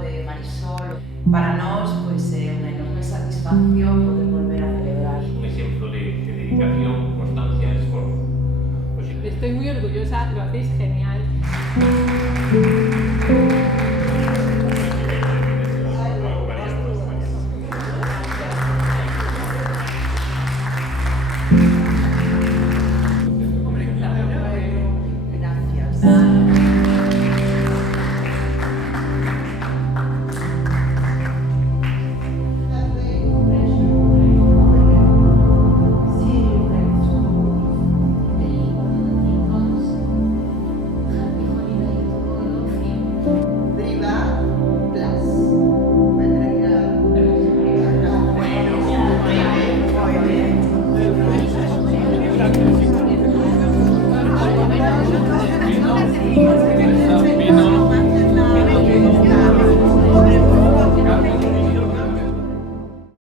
de Marisol. Para nós, pois, é unha enorme satisfacción poder volver a celebrar. Un exemplo de dedicación, constancia e esforzo. Estoy muy orgullosa, lo hacéis genial.